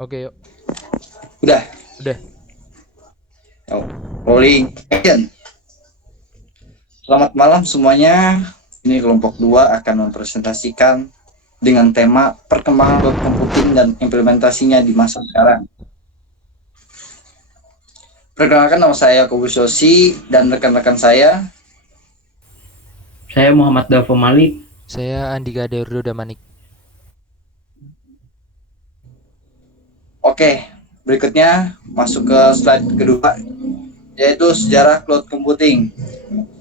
Oke, yuk. Udah. Udah. Oh, rolling action. Selamat malam semuanya. Ini kelompok 2 akan mempresentasikan dengan tema perkembangan cloud computing dan implementasinya di masa sekarang. Perkenalkan, nama saya Kubus Yosi dan rekan-rekan saya. Saya Muhammad Davo Malik. Saya Andika Deurdo Damanik. Oke, berikutnya masuk ke slide kedua, yaitu sejarah cloud computing.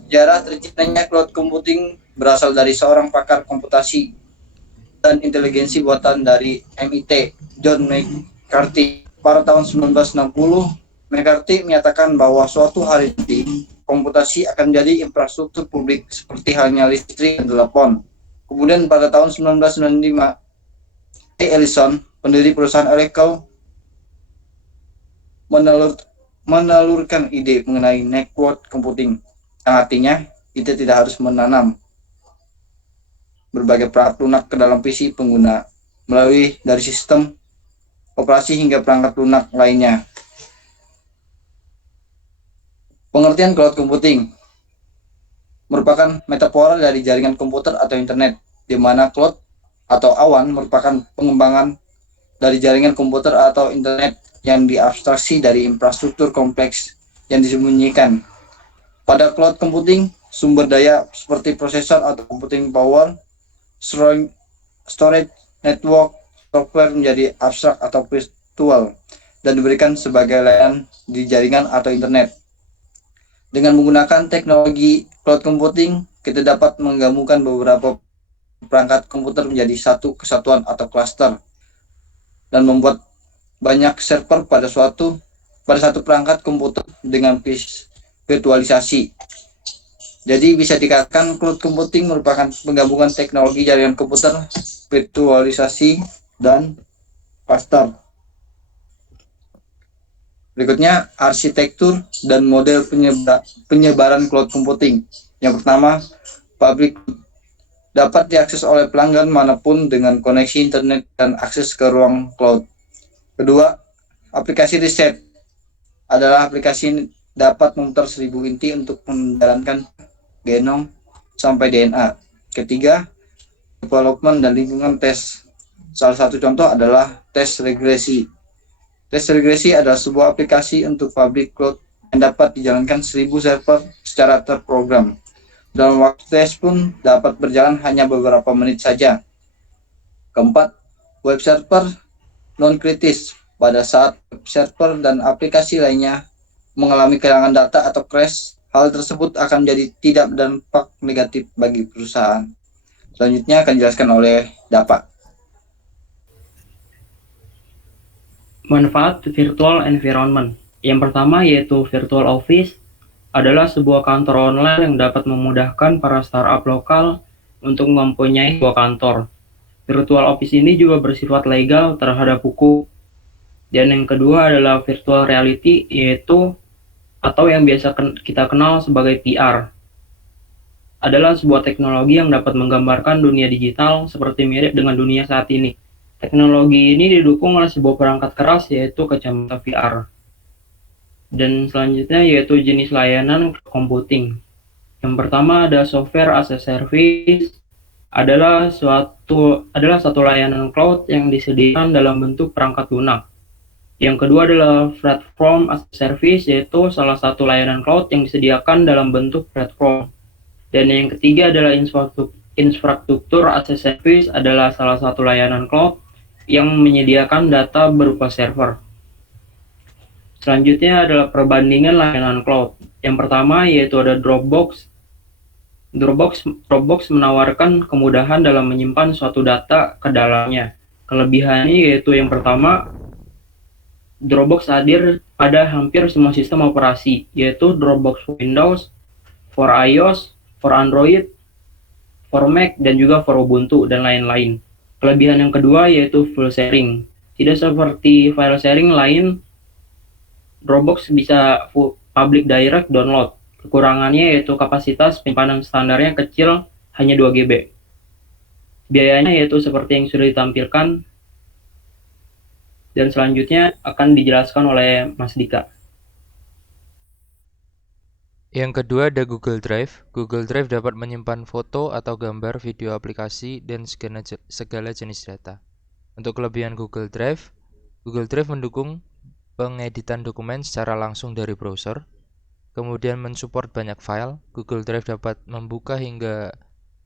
Sejarah terciptanya cloud computing berasal dari seorang pakar komputasi dan inteligensi buatan dari MIT, John McCarthy. Pada tahun 1960, McCarthy menyatakan bahwa suatu hari nanti komputasi akan menjadi infrastruktur publik seperti halnya listrik dan telepon. Kemudian pada tahun 1995, Ellison, pendiri perusahaan Oracle, menelurkan ide mengenai network computing, yang artinya kita tidak harus menanam berbagai perangkat lunak ke dalam PC pengguna melalui dari sistem operasi hingga perangkat lunak lainnya. Pengertian cloud computing merupakan metafora dari jaringan komputer atau internet, di mana cloud atau awan merupakan pengembangan dari jaringan komputer atau internet yang diabstraksi dari infrastruktur kompleks yang disembunyikan. Pada cloud computing, sumber daya seperti prosesor atau computing power, storage, network, software menjadi abstrak atau virtual dan diberikan sebagai layanan di jaringan atau internet. Dengan menggunakan teknologi cloud computing, kita dapat menggabungkan beberapa perangkat komputer menjadi satu kesatuan atau cluster dan membuat banyak server pada satu perangkat komputer dengan virtualisasi. Jadi bisa dikatakan cloud computing merupakan penggabungan teknologi jaringan komputer, virtualisasi, dan cluster. Berikutnya, arsitektur dan model penyebaran cloud computing. Yang pertama, public dapat diakses oleh pelanggan manapun dengan koneksi internet dan akses ke ruang cloud. Kedua, aplikasi riset adalah aplikasi dapat memutar 1000 inti untuk menjalankan genom sampai DNA. Ketiga, development dan lingkungan tes. Salah satu contoh adalah tes regresi. Tes regresi adalah sebuah aplikasi untuk public cloud yang dapat dijalankan 1000 server secara terprogram. Dan waktu tes pun dapat berjalan hanya beberapa menit saja. Keempat, web server non-kritis. Pada saat web server dan aplikasi lainnya mengalami kehilangan data atau crash, hal tersebut akan menjadi tidak berdampak negatif bagi perusahaan. Selanjutnya akan dijelaskan oleh Dapa. Manfaat virtual environment. Yang pertama yaitu virtual office adalah sebuah kantor online yang dapat memudahkan para startup lokal untuk mempunyai sebuah kantor. Virtual office ini juga bersifat legal terhadap hukum. Dan yang kedua adalah virtual reality, yaitu atau yang biasa kita kenal sebagai VR. Adalah sebuah teknologi yang dapat menggambarkan dunia digital seperti mirip dengan dunia saat ini. Teknologi ini didukung oleh sebuah perangkat keras yaitu kacamata VR. Dan selanjutnya yaitu jenis layanan computing. Yang pertama ada software as a service, adalah satu layanan cloud yang disediakan dalam bentuk perangkat lunak. Yang kedua adalah platform as a service, yaitu salah satu layanan cloud yang disediakan dalam bentuk platform. Dan yang ketiga adalah infrastruktur as a service, adalah salah satu layanan cloud yang menyediakan data berupa server. Selanjutnya adalah perbandingan layanan cloud. Yang pertama yaitu ada Dropbox. Dropbox menawarkan kemudahan dalam menyimpan suatu data ke dalamnya. Kelebihannya yaitu yang pertama, Dropbox hadir pada hampir semua sistem operasi, yaitu Dropbox Windows, for iOS, for Android, for Mac, dan juga for Ubuntu, dan lain-lain. Kelebihan yang kedua yaitu full sharing. Tidak seperti file sharing lain, Dropbox bisa full public direct download. Kekurangannya yaitu kapasitas penyimpanan standarnya kecil, hanya 2 GB. Biayanya yaitu seperti yang sudah ditampilkan, Dan selanjutnya akan dijelaskan oleh Mas Dika. Yang kedua ada Google Drive. Google Drive dapat menyimpan foto atau gambar, video aplikasi, dan segala jenis data. Untuk kelebihan Google Drive mendukung pengeditan dokumen secara langsung dari browser. Kemudian mensupport banyak file. Google Drive dapat membuka hingga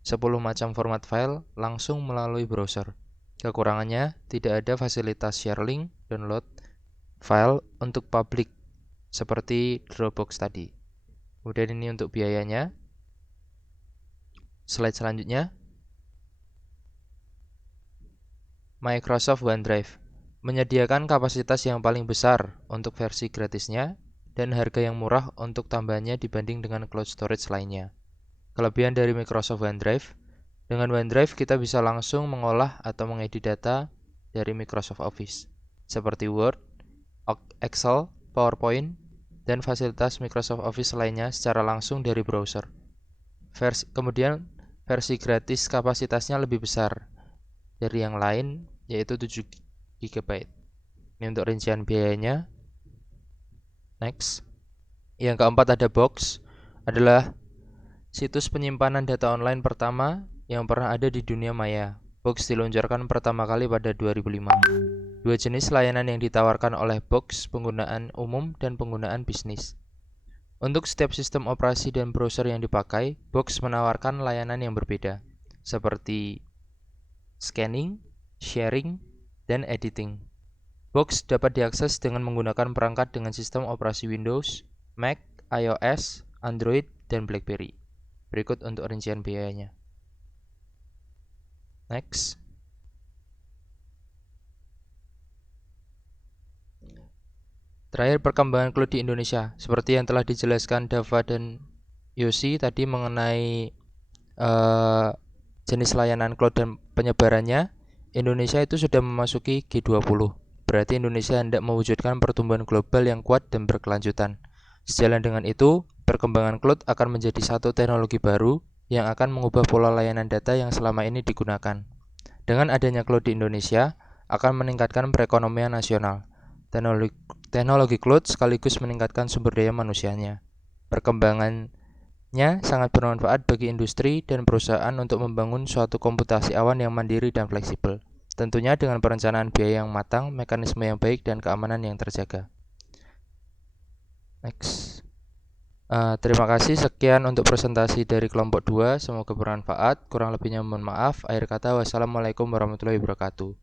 10 macam format file langsung melalui browser. Kekurangannya, tidak ada fasilitas share link, download file untuk publik seperti Dropbox tadi. Kemudian ini untuk biayanya. Slide selanjutnya. Microsoft OneDrive menyediakan kapasitas yang paling besar untuk versi gratisnya dan harga yang murah untuk tambahannya dibanding dengan cloud storage lainnya. Kelebihan dari Microsoft OneDrive, dengan OneDrive kita bisa langsung mengolah atau mengedit data dari Microsoft Office seperti Word, Excel, PowerPoint, dan fasilitas Microsoft Office lainnya secara langsung dari browser. Kemudian versi gratis kapasitasnya lebih besar dari yang lain, yaitu 7 GB. Ini untuk rincian biayanya. Next. Yang keempat ada Box, adalah situs penyimpanan data online pertama yang pernah ada di dunia maya. Box diluncurkan pertama kali pada 2005. Dua jenis layanan yang ditawarkan oleh Box, penggunaan umum dan penggunaan bisnis. Untuk setiap sistem operasi dan browser yang dipakai, Box menawarkan layanan yang berbeda, seperti scanning, sharing, dan editing. Box dapat diakses dengan menggunakan perangkat dengan sistem operasi Windows, Mac, iOS, Android, dan BlackBerry. Berikut untuk rincian biayanya. Next. Terakhir, perkembangan cloud di Indonesia. Seperti yang telah dijelaskan Dava dan Yosi tadi mengenai jenis layanan cloud dan penyebarannya, Indonesia itu sudah memasuki G20. Berarti Indonesia hendak mewujudkan pertumbuhan global yang kuat dan berkelanjutan. Sejalan dengan itu, perkembangan cloud akan menjadi satu teknologi baru yang akan mengubah pola layanan data yang selama ini digunakan. Dengan adanya cloud di Indonesia, akan meningkatkan perekonomian nasional. Teknologi cloud sekaligus meningkatkan sumber daya manusianya. Perkembangannya sangat bermanfaat bagi industri dan perusahaan untuk membangun suatu komputasi awan yang mandiri dan fleksibel. Tentunya dengan perencanaan biaya yang matang, mekanisme yang baik, dan keamanan yang terjaga. Next. Terima kasih, sekian untuk presentasi dari kelompok 2. Semoga bermanfaat. Kurang lebihnya mohon maaf. Akhir kata, wassalamualaikum warahmatullahi wabarakatuh.